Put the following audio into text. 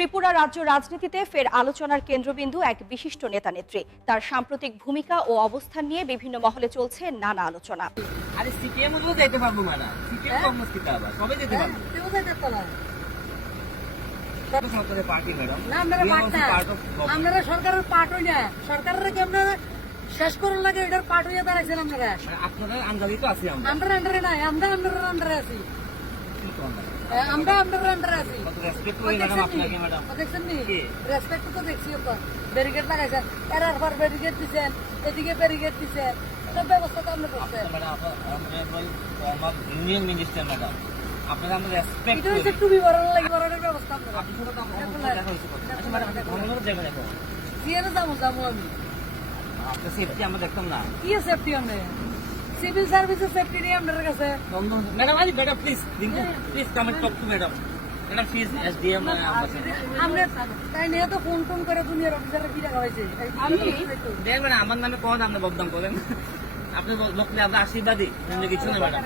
ত্রিপুরা রাজ্য রাজনীতিতে ফের আলোচনার কেন্দ্রবিন্দু এক বিশিষ্ট নেতা নেত্রী। তার সাম্প্রতিক ভূমিকা ও অবস্থান নিয়ে বিভিন্ন মহলে চলছে নানা আলোচনা। আরে সিপিএম এও যাইতে পারবো না, সিপিএম কমিউনিস্ট আবার সবাই যেতে পারবো। সরকারের পার্টি ম্যাডাম না আপনারা সরকারের পার্ট হই না, সরকারের কেমনে শেষ করার লাগে এটার পার্ট হইয়া দাঁড়াইছেন আপনারা। আপনাদের আন্দাজই তো আছি আমরা। আমরা আন্ডারে নাই, আমরা আন্ডারের আন্ডারে আছি, আমরা আন্ডারের আন্ডারে আছি। কত রেসপেক্ট করি ম্যাডাম আপনাকে ম্যাডাম। দেখছেন নি রেসপেক্ট তো দেখছি। ব্যারিকেড লাগাইছেন, এরার পর ব্যারিকেড দিচ্ছেন, এদিকে ব্যারিকেড দিচ্ছেন, সব ব্যবস্থা তো আমরা করছেন। ইউনিয়ন মিনিস্টার ম্যাডাম, আপনারা আমরা রেসপেক্ট এটা হচ্ছে টুবি বরানোর লাগে বরানোর ব্যবস্থা আপনারা। আপনি শুধু তো আমরা দেখা হইছে। আচ্ছা ম্যাডাম, আপনি ধর্মনগর যাবেন এখন? জিয়ারে যাবো আমি। আপনার সেফটি আমরা দেখতাম না। কি সেফটি আমরা সিভিল সার্ভিসের সেফটি নিয়ে আপনার কাছে। ম্যাডাম আজ madam please please come and talk to madam. Madam please SDM আমরা তাই নিয়ে তো ফোন টোন করে দুনিয়ার অফিসাররা কি রাখা হয়েছে। আমি দেখবেন আমার নামে কখন আপনি বদনাম করেন। আপনি লোকলে আমরা আশীর্বাদী, কিছু না ম্যাডাম।